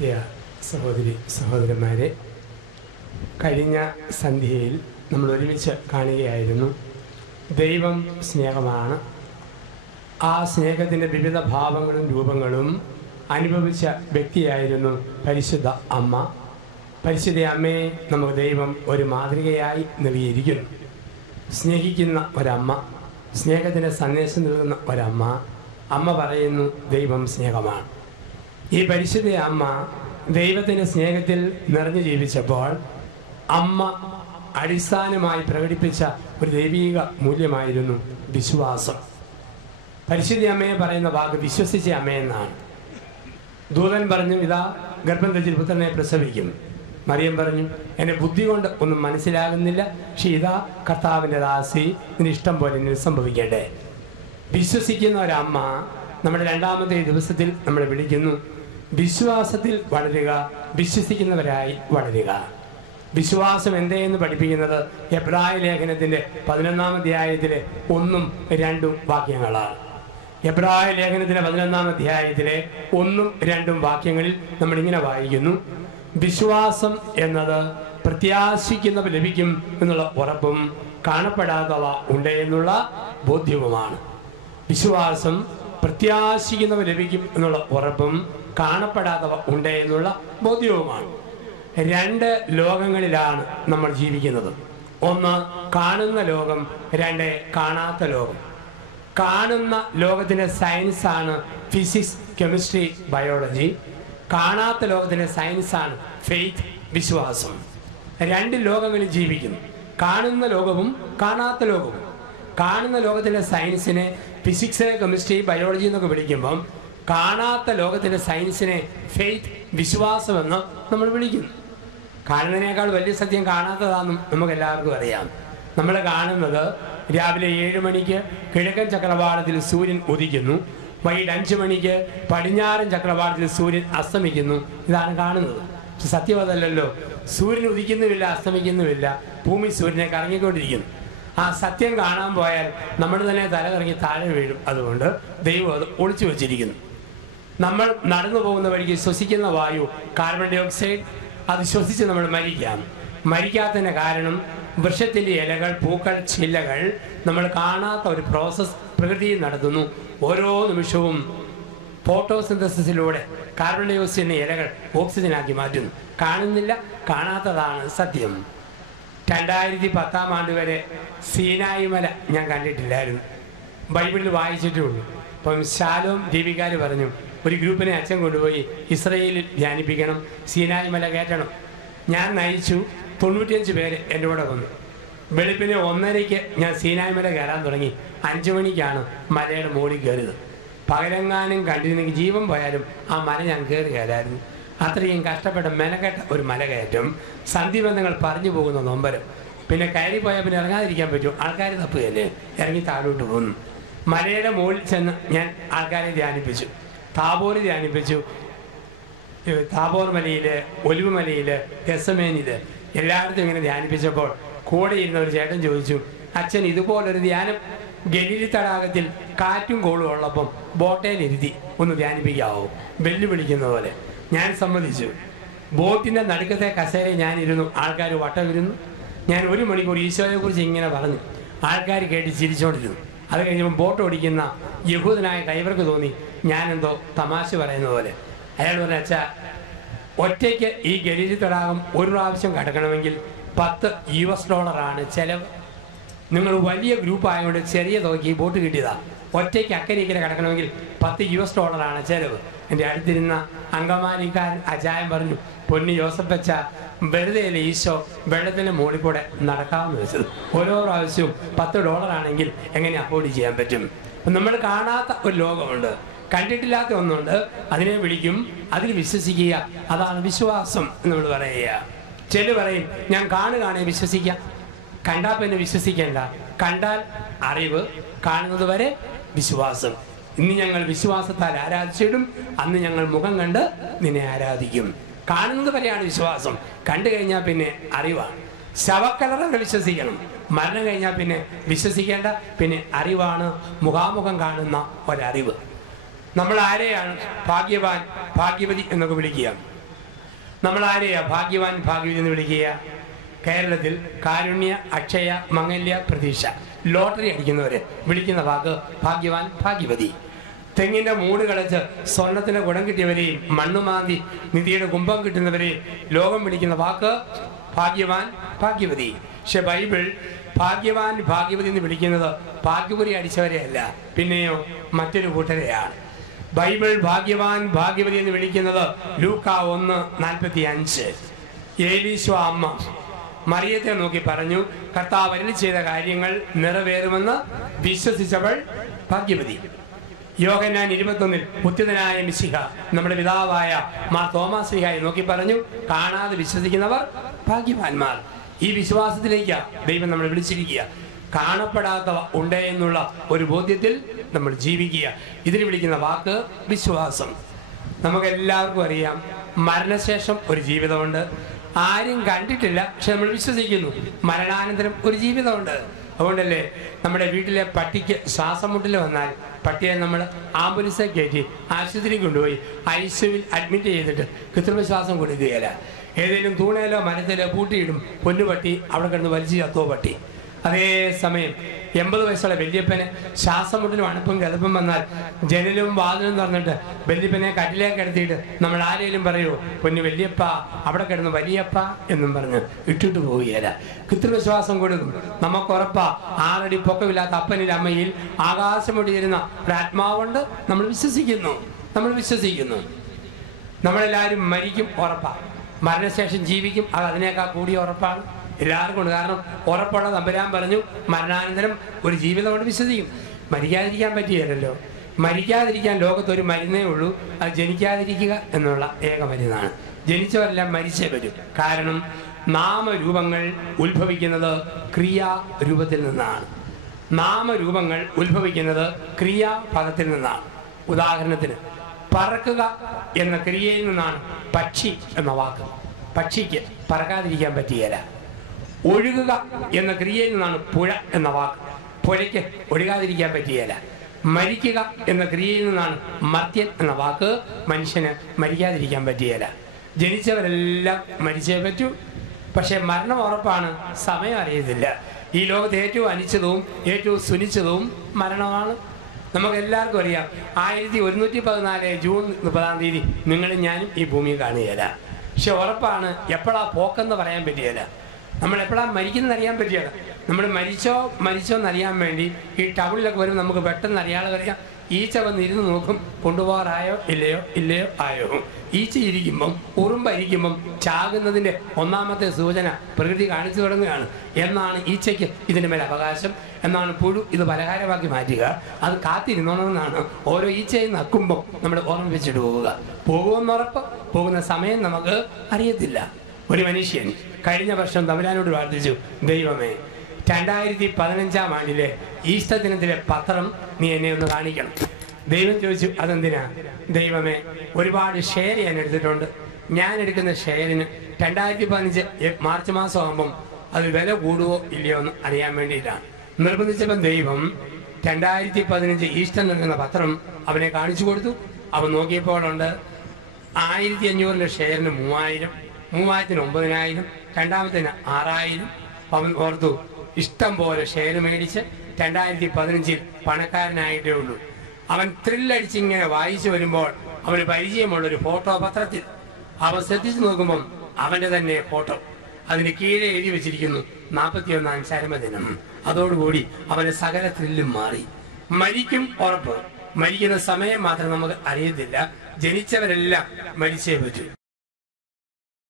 പ്രിയ സഹോദരി സഹോദരന്മാരെ, കഴിഞ്ഞ സന്ധ്യയിൽ നമ്മൾ ഒരുമിച്ച് കാണുകയായിരുന്നു. ദൈവം സ്നേഹമാണ്. ആ സ്നേഹത്തിൻ്റെ വിവിധ ഭാവങ്ങളും രൂപങ്ങളും അനുഭവിച്ച വ്യക്തിയായിരുന്നു പരിശുദ്ധ അമ്മ. പരിശുദ്ധ അമ്മയെ നമുക്ക് ദൈവം ഒരു മാതൃകയായി നൽകിയിരിക്കുന്നു. സ്നേഹിക്കുന്ന ഒരമ്മ, സ്നേഹത്തിൻ്റെ സന്ദേശം നൽകുന്ന ഒരമ്മ. അമ്മ പറയുന്നു ദൈവം സ്നേഹമാണ്. ഈ പരിശുദ്ധ അമ്മ ദൈവത്തിൻ്റെ സ്നേഹത്തിൽ നിറഞ്ഞു ജീവിച്ചപ്പോൾ അമ്മ അടിസ്ഥാനമായി പ്രകടിപ്പിച്ച ഒരു ദൈവീക മൂല്യമായിരുന്നു വിശ്വാസം. പരിശുദ്ധ അമ്മയെ പറയുന്ന വാക്ക് വിശ്വസിച്ച അമ്മയെന്നാണ്. ദൂതൻ പറഞ്ഞു, ഇതാ ഗർഭം ധരിച്ച പുത്രനെ പ്രസവിക്കും. മറിയം പറഞ്ഞു, എൻ്റെ ബുദ്ധി കൊണ്ട് ഒന്നും മനസ്സിലാകുന്നില്ല, പക്ഷേ ഇതാ കർത്താവിൻ്റെ ദാസി, നിന്റെ ഇഷ്ടം പോലെ നിന്നെ സംഭവിക്കട്ടെ. വിശ്വസിക്കുന്ന ഒരമ്മ നമ്മുടെ രണ്ടാമത്തെ ദിവസത്തിൽ നമ്മളെ വിളിക്കുന്നു, വിശ്വാസത്തിൽ വളരുക, വിശ്വസിക്കുന്നവരായി വളരുക. വിശ്വാസം എന്തേന്ന് പഠിപ്പിക്കുന്നത് എബ്രായ ലേഖനത്തിൻ്റെ 11-ാം അധ്യായത്തിലെ 1ഉം 2ഉം വാക്യങ്ങളാണ്. എബ്രായ ലേഖനത്തിലെ 11-ാം അധ്യായത്തിലെ 1ഉം 2ഉം വാക്യങ്ങളിൽ നമ്മളിങ്ങനെ വായിക്കുന്നു, വിശ്വാസം എന്നത് പ്രത്യാശിക്കുന്നവ ലഭിക്കും എന്നുള്ള ഉറപ്പും കാണപ്പെടാത്തവ ഉണ്ട് എന്നുള്ള ബോധ്യവുമാണ്. വിശ്വാസം പ്രത്യാശിക്കുന്നവ ലഭിക്കും എന്നുള്ള ഉറപ്പും കാണപ്പെടാത്തവ ഉണ്ട് എന്നുള്ള ബോധ്യവുമാണ്. രണ്ട് ലോകങ്ങളിലാണ് നമ്മൾ ജീവിക്കുന്നത്. ഒന്ന് കാണുന്ന ലോകം, രണ്ട് കാണാത്ത ലോകം. കാണുന്ന ലോകത്തിൻ്റെ സയൻസാണ് ഫിസിക്സ്, കെമിസ്ട്രി, ബയോളജി. കാണാത്ത ലോകത്തിൻ്റെ സയൻസാണ് ഫെയ്ത്ത്, വിശ്വാസം. രണ്ട് ലോകങ്ങളിൽ ജീവിക്കുന്നു, കാണുന്ന ലോകവും കാണാത്ത ലോകവും. കാണുന്ന ലോകത്തിൻ്റെ സയൻസിനെ ഫിസിക്സ്, കെമിസ്ട്രി, ബയോളജി എന്നൊക്കെ വിളിക്കുമ്പം കാണാത്ത ലോകത്തിൻ്റെ സയൻസിനെ ഫെയ്ത്ത്, വിശ്വാസമെന്ന് നമ്മൾ വിളിക്കുന്നു. കാണുന്നതിനേക്കാൾ വലിയ സത്യം കാണാത്തതാണെന്നും നമുക്ക് എല്ലാവർക്കും അറിയാം. നമ്മൾ കാണുന്നത് രാവിലെ 7 മണിക്ക് കിഴക്കൻ ചക്രവാളത്തിൽ സൂര്യൻ ഉദിക്കുന്നു, വൈകിട്ട് 5 മണിക്ക് പടിഞ്ഞാറൻ ചക്രവാളത്തിൽ സൂര്യൻ അസ്തമിക്കുന്നു. ഇതാണ് കാണുന്നത്. പക്ഷെ സത്യം അതല്ലല്ലോ. സൂര്യൻ ഉദിക്കുന്നുമില്ല, അസ്തമിക്കുന്നുമില്ല, ഭൂമി സൂര്യനെ കറങ്ങിക്കൊണ്ടിരിക്കുന്നു. ആ സത്യം കാണാൻ പോയാൽ നമ്മൾ തന്നെ തല കറങ്ങി താഴെ വീഴും. അതുകൊണ്ട് ദൈവം അത് ഒളിച്ചു വച്ചിരിക്കുന്നു. നമ്മൾ നടന്നു പോകുന്ന വഴിക്ക് ശ്വസിക്കുന്ന വായു കാർബൺ ഡൈ ഓക്സൈഡ്, അത് ശ്വസിച്ച് നമ്മൾ മരിക്കാം. മരിക്കാത്തതിന് കാരണം വൃക്ഷത്തിൻ്റെ ഇലകൾ, പൂക്കൾ, ചില്ലകൾ നമ്മൾ കാണാത്ത ഒരു പ്രോസസ്സ് പ്രകൃതിയിൽ നടത്തുന്നു. ഓരോ നിമിഷവും ഫോട്ടോസിന്തസിസിലൂടെ കാർബൺ ഡൈ ഓക്സൈഡിൻ്റെ ഇലകൾ ഓക്സിജനാക്കി മാറ്റുന്നു. കാണുന്നില്ല, കാണാത്തതാണ് സത്യം. 2010-ാം ആണ്ട് വരെ സീനായി മല ഞാൻ കണ്ടിട്ടില്ലായിരുന്നു, ബൈബിളിൽ വായിച്ചിട്ടേ ഉള്ളൂ. അപ്പം ശാലോം ദീപികാർ പറഞ്ഞു, ഒരു ഗ്രൂപ്പിനെ അച്ഛൻ കൊണ്ടുപോയി ഇസ്രയേലിൽ ധ്യാനിപ്പിക്കണം, സീനായി മല കയറ്റണം. ഞാൻ നയിച്ചു. 95 പേര് എൻ്റെ കൂടെ വന്നു. വെളുപ്പിനെ 1:30-ക്ക് ഞാൻ സീനായി മല കയറാൻ തുടങ്ങി. 5 മണിക്കാണ് മലയുടെ മുകളിൽ കയറിയത്. പകലെങ്ങാനും കണ്ടിരുന്നെങ്കിൽ ജീവൻ പോയാലും ആ മല ഞാൻ കയറി കയറായിരുന്നു. അത്രയും കഷ്ടപ്പെട്ട മെനക്കെട്ട ഒരു മലകയറ്റം. സന്ധിബന്ധങ്ങൾ പറഞ്ഞു പോകുന്ന നൊമ്പരം. പിന്നെ കയറിപ്പോയാൽ പിന്നെ ഇറങ്ങാതിരിക്കാൻ പറ്റുമോ? ആൾക്കാർ തപ്പുകയല്ലേ, ഇറങ്ങി താഴോട്ട് പോകുന്നു. മലയുടെ മുകളിൽ ചെന്ന് ഞാൻ ആൾക്കാരെ ധ്യാനിപ്പിച്ചു. താബോർ ധ്യാനിപ്പിച്ചു. താബോർ മലയിൽ, ഒലിവ് മലയിൽ, ഗസമേനിൽ, എല്ലായിടത്തും ഇങ്ങനെ ധ്യാനിപ്പിച്ചപ്പോൾ കൂടെ ഇരുന്ന ഒരു ചേട്ടൻ ചോദിച്ചു, അച്ഛൻ ഇതുപോലൊരു ധ്യാനം ഗലീലി തടാകത്തിൽ കാറ്റും കോളും ഉള്ളപ്പം ബോട്ടയിലിരുത്തി ഒന്ന് ധ്യാനിപ്പിക്കാവോ? വെല്ലുവിളിക്കുന്ന പോലെ. ഞാൻ സമ്മതിച്ചു. ബോട്ടിൻ്റെ നടുക്കത്തെ കസേരയിൽ ഞാനിരുന്നു, ആൾക്കാർ വട്ടമിരുന്നു. ഞാൻ 1 മണിക്കൂർ ഈശോയെക്കുറിച്ച് ഇങ്ങനെ പറഞ്ഞു. ആൾക്കാർ കേട്ട് ചിരിച്ചോണ്ടിരുന്നു. അത് കഴിഞ്ഞപ്പോൾ ബോട്ട് ഓടിക്കുന്ന യഹൂദനായ ഡ്രൈവർക്ക് തോന്നി ഞാനെന്തോ തമാശ പറയുന്ന പോലെ. അയാൾ പറഞ്ഞ, അച്ഛാ, ഒറ്റയ്ക്ക് ഈ ഗലീലി തടാകം ഒരു പ്രാവശ്യം കടക്കണമെങ്കിൽ $10 ചിലവ്. നിങ്ങൾ വലിയ ഗ്രൂപ്പ് ആയതുകൊണ്ട് ചെറിയ തുകയ്ക്ക് ഈ ബോട്ട് കിട്ടിയതാണ്. ഒറ്റയ്ക്ക് അക്കരെ ഇക്കരെ കിടക്കണമെങ്കിൽ $10 ചിലവ്. എൻ്റെ അടുത്തിരുന്ന അങ്കമാലിക്കാരൻ അജായം പറഞ്ഞു, പൊന്നി ജോസഫച്ച, വെറുതെയല്ല ഈശോ വെള്ളത്തിൻ്റെ മുകളിൽ കൂടെ നടക്കാമെന്ന് വെച്ചത്. ഓരോ പ്രാവശ്യവും $10 ആണെങ്കിൽ എങ്ങനെ അഫോർഡ് ചെയ്യാൻ പറ്റും? അപ്പം നമ്മൾ കാണാത്ത ഒരു ലോകമുണ്ട്, കണ്ടിട്ടില്ലാത്ത ഒന്നുണ്ട്. അതിനെ വിളിക്കും, അതിൽ വിശ്വസിക്കുക. അതാണ് വിശ്വാസം എന്ന് നമ്മൾ പറയുക. ചില പറയും, ഞാൻ കാണുകയാണെങ്കിൽ വിശ്വസിക്കാം. കണ്ടാൽ പിന്നെ വിശ്വസിക്കേണ്ട. കണ്ടാൽ അറിവ്, കാണുന്നത് വരെ വിശ്വാസം. ഇന്ന് ഞങ്ങൾ വിശ്വാസത്താൽ ആരാധിച്ചിടും, അന്ന് ഞങ്ങൾ മുഖം കണ്ട് നിന്നെ ആരാധിക്കും. കാണുന്നത് വരെയാണ് വിശ്വാസം. കണ്ടു കഴിഞ്ഞാൽ പിന്നെ അറിവാണ്. ശവക്കലറ വിശ്വസിക്കണം. മരണം കഴിഞ്ഞാൽ പിന്നെ വിശ്വസിക്കേണ്ട, പിന്നെ അറിവാണ്, മുഖാമുഖം കാണുന്ന ഒരറിവ്. നമ്മൾ ആരെയാണ് ഭാഗ്യവാൻ, ഭാഗ്യവതി എന്നൊക്കെ വിളിക്കുക? നമ്മൾ ആരെയാ ഭാഗ്യവാൻ ഭാഗ്യവതി എന്ന് വിളിക്കുക? കേരളത്തിൽ കാരുണ്യ, അക്ഷയ, മംഗല്യ, പ്രതീക്ഷ, ലോട്ടറി അടിക്കുന്നവരെ വിളിക്കുന്ന വാക്ക് ഭാഗ്യവാൻ ഭാഗ്യവതി. തെങ്ങിന്റെ മൂട് കളച്ച് സ്വർണത്തിന്റെ കുടം കിട്ടിയവരെയും മണ്ണുമാന്തി നിധിയുടെ കുംഭം കിട്ടുന്നവരെയും ലോകം വിളിക്കുന്ന വാക്ക് ഭാഗ്യവാൻ ഭാഗ്യവതി. പക്ഷെ ബൈബിൾ ഭാഗ്യവാൻ ഭാഗ്യവതി എന്ന് വിളിക്കുന്നത് ഭാഗ്യപുരി അടിച്ചവരെയല്ല, പിന്നെയോ മറ്റൊരു കൂട്ടരെയാണ്. ബൈബിൾ ഭാഗ്യവാൻ ഭാഗ്യവതി എന്ന് വിളിക്കുന്നത് ലൂക്ക 1:45. ഏലീശോ അമ്മ മറിയത്തെ നോക്കി പറഞ്ഞു, കർത്താവ് അരുളി ചെയ്ത കാര്യങ്ങൾ നിറവേറുമെന്ന് വിശ്വസിച്ചവൾ ഭാഗ്യവതി. യോഹന്നാൻ 21 ഉത്തിതനായ മിശിഹ നമ്മുടെ പിതാവായ മാർ തോമാശ്ലീഹായെ നോക്കി പറഞ്ഞു, കാണാതെ വിശ്വസിക്കുന്നവർ ഭാഗ്യവാന്മാർ. ഈ വിശ്വാസത്തിലേക്ക് ദൈവം നമ്മളെ വിളിച്ചിരിക്കുക. കാണപ്പെടാത്തവ ഉണ്ട് എന്നുള്ള ഒരു ബോധ്യത്തിൽ നമ്മൾ ജീവിക്കുക. ഇതിന് വിളിക്കുന്ന വാക്ക് വിശ്വാസം. നമുക്കെല്ലാവർക്കും അറിയാം, മരണശേഷം ഒരു ജീവിതമുണ്ട്. ആരും കണ്ടിട്ടില്ല, പക്ഷെ നമ്മൾ വിശ്വസിക്കുന്നു മരണാനന്തരം ഒരു ജീവിതമുണ്ട്. അതുകൊണ്ടല്ലേ നമ്മുടെ വീട്ടിലെ പട്ടിക്ക് ശ്വാസം മുട്ടൽ വന്നാൽ പട്ടിയെ നമ്മൾ ആംബുലൻസിൽ കയറ്റി ആശുപത്രിയിൽ കൊണ്ടുപോയി ഐസിയുവിൽ അഡ്മിറ്റ് ചെയ്തിട്ട് കൃത്രിമശ്വാസം കൊടുക്കുകയില്ല. ഏതെങ്കിലും തൂണയിലോ മരത്തിലോ പൂട്ടിയിടും. പൊന്നുപട്ടി അവിടെ കിടന്ന് വലിച്ചു ചത്തോ പട്ടി. അതേസമയം 80 വയസ്സുള്ള വല്യപ്പന് ശ്വാസം മുട്ടലും അണുപ്പും കിതപ്പും വന്നാൽ ജനലും വാതിലും തുറന്നിട്ട് വല്യപ്പനെ കട്ടിലേക്ക് എടുത്തിട്ട് നമ്മൾ ആരെങ്കിലും പറയുമോ, പൊന്നു വല്യപ്പ അവിടെ കിടന്ന് വലിയപ്പ എന്നും പറഞ്ഞ് ഇട്ടിട്ട് പോവുകയില്ല. കൃത്രിമശ്വാസം കൊടുക്കും. നമുക്കുറപ്പാ 6 അടി പൊക്കമില്ലാത്ത അപ്പനിൽ അമ്മയിൽ ആകാശം ഒടിയിരുന്ന ഒരു ആത്മാവുണ്ട്. നമ്മൾ വിശ്വസിക്കുന്നു. നമ്മളെല്ലാവരും മരിക്കും, ഉറപ്പാ. മരണശേഷം ജീവിക്കും, അത് അതിനേക്കാൾ കൂടിയ ഉറപ്പാണ് എല്ലാവർക്കും ഉണ്ട്. കാരണം ഉറപ്പുള്ള തമ്പുരാൻ പറഞ്ഞു മരണാനന്തരം ഒരു ജീവിതം കൊണ്ട് വിശ്വസിക്കും. മരിക്കാതിരിക്കാൻ പറ്റിയല്ലോ. മരിക്കാതിരിക്കാൻ ലോകത്തൊരു മരുന്നേ ഉള്ളൂ, അത് ജനിക്കാതിരിക്കുക എന്നുള്ള ഏക മരുന്നാണ്. ജനിച്ചവരെല്ലാം മരിച്ചേ വരും. കാരണം നാമരൂപങ്ങൾ ഉത്ഭവിക്കുന്നത് ക്രിയാരൂപത്തിൽ നിന്നാണ്. നാമരൂപങ്ങൾ ഉത്ഭവിക്കുന്നത് ക്രിയാപദത്തിൽ നിന്നാണ്. ഉദാഹരണത്തിന് പറക്കുക എന്ന ക്രിയയിൽ നിന്നാണ് പക്ഷി എന്ന വാക്ക്. പക്ഷിക്ക് പറക്കാതിരിക്കാൻ പറ്റിയല്ല. ഒഴുകുക എന്ന ക്രിയയിൽ നിന്നാണ് പുഴ എന്ന വാക്ക്. പുഴയ്ക്ക് ഒഴുകാതിരിക്കാൻ പറ്റിയല്ല. മരിക്കുക എന്ന ക്രിയയിൽ നിന്നാണ് മർത്യൻ എന്ന വാക്ക്. മനുഷ്യന് മരിക്കാതിരിക്കാൻ പറ്റിയല്ല. ജനിച്ചവരെല്ലാം മരിച്ചേ പറ്റൂ. പക്ഷെ മരണം ഉറപ്പാണ്, സമയം അറിയത്തില്ല. ഈ ലോകത്ത് ഏറ്റവും അനിശ്ചിതവും ഏറ്റവും സുനിശ്ചിതവും മരണമാണ്. നമുക്കെല്ലാവർക്കും അറിയാം, 1114 ജൂൺ 30 നിങ്ങളും ഞാനും ഈ ഭൂമിയിൽ കാണുകയില്ല. പക്ഷെ ഉറപ്പാണ്, എപ്പോഴാ പോക്കെന്ന് പറയാൻ പറ്റിയല്ല. നമ്മൾ എപ്പോഴാണ് മരിക്കുന്നത് അറിയാൻ പറ്റിയല്ല. നമ്മൾ മരിച്ചോ എന്നറിയാൻ വേണ്ടി ഈ ടൗണിലൊക്കെ വരും, നമുക്ക് പെട്ടെന്ന് അറിയാതെ പറയാം. ഈച്ച വന്ന് ഇരുന്ന് നോക്കും, കൊണ്ടുപോകാറായോ ഇല്ലയോ ആയോ. ഈച്ച ഇരിക്കുമ്പം ഉറുമ്പരിക്കുമ്പം ചാകുന്നതിൻ്റെ ഒന്നാമത്തെ സൂചന പ്രകൃതി കാണിച്ചു തുടങ്ങുകയാണ്. എന്നാണ് ഈച്ചയ്ക്ക് ഇതിൻ്റെ മേലെ അവകാശം, എന്നാണ് പുഴു ഇത് പലഹാരമാക്കി മാറ്റുക. അത് കാത്തിരുന്നോണമെന്നാണ് ഓരോ ഈച്ചയും നക്കുമ്പം നമ്മൾ ഓർമ്മിപ്പിച്ചിട്ട് പോകുമെന്നുറപ്പ്. പോകുന്ന സമയം നമുക്ക് അറിയത്തില്ല. ഒരു മനുഷ്യൻ കഴിഞ്ഞ വർഷം തമ്പുരാനോട് പ്രാർത്ഥിച്ചു, ദൈവമേ 2015 ആണ്ടിലെ ഈസ്റ്റർ ദിനത്തിലെ പത്രം നീ എന്നെ ഒന്ന് കാണിക്കണം. ദൈവം ചോദിച്ചു, അതെന്തിനാ? ദൈവമേ, ഒരുപാട് ഷെയർ ഞാൻ എടുത്തിട്ടുണ്ട്. ഞാൻ എടുക്കുന്ന ഷെയറിന് 2015 മാർച്ച് മാസം ആകുമ്പം അത് വില കൂടുവോ ഇല്ലയോ എന്ന് അറിയാൻ വേണ്ടിയിട്ടാണ്. നിർബന്ധിച്ചപ്പം ദൈവം 2015 ഈസ്റ്റർ നൽകുന്ന പത്രം അവനെ കാണിച്ചു കൊടുത്തു. അവൻ നോക്കിയപ്പോഴുണ്ട് 1500 ഷെയറിന് 3000, 3000-ന് 9000, രണ്ടാമത്തിന് 6000. അവൻ ഓർത്തു, ഇഷ്ടം പോലെ ഷെയർ മേടിച്ച് 2015 പണക്കാരനായിട്ടേ ഉള്ളൂ. അവൻ ത്രില്ലടിച്ചിങ്ങനെ വായിച്ചു വരുമ്പോൾ അവന് പരിചയമുള്ളൊരു ഫോട്ടോ പത്രത്തിൽ അവൻ ശ്രദ്ധിച്ചു നോക്കുമ്പം അവൻ്റെ തന്നെ ഫോട്ടോ. അതിന് കീഴെ എഴുതി വെച്ചിരിക്കുന്നു 41-ാം ചരമദിനം. അതോടുകൂടി അവന് സകല ത്രില്ലും മാറി. മരിക്കും ഉറപ്പ്. മരിക്കുന്ന സമയം മാത്രം നമുക്ക് അറിയത്തില്ല. ജനിച്ചവരെല്ലാം മരിച്ചേ പറ്റൂ.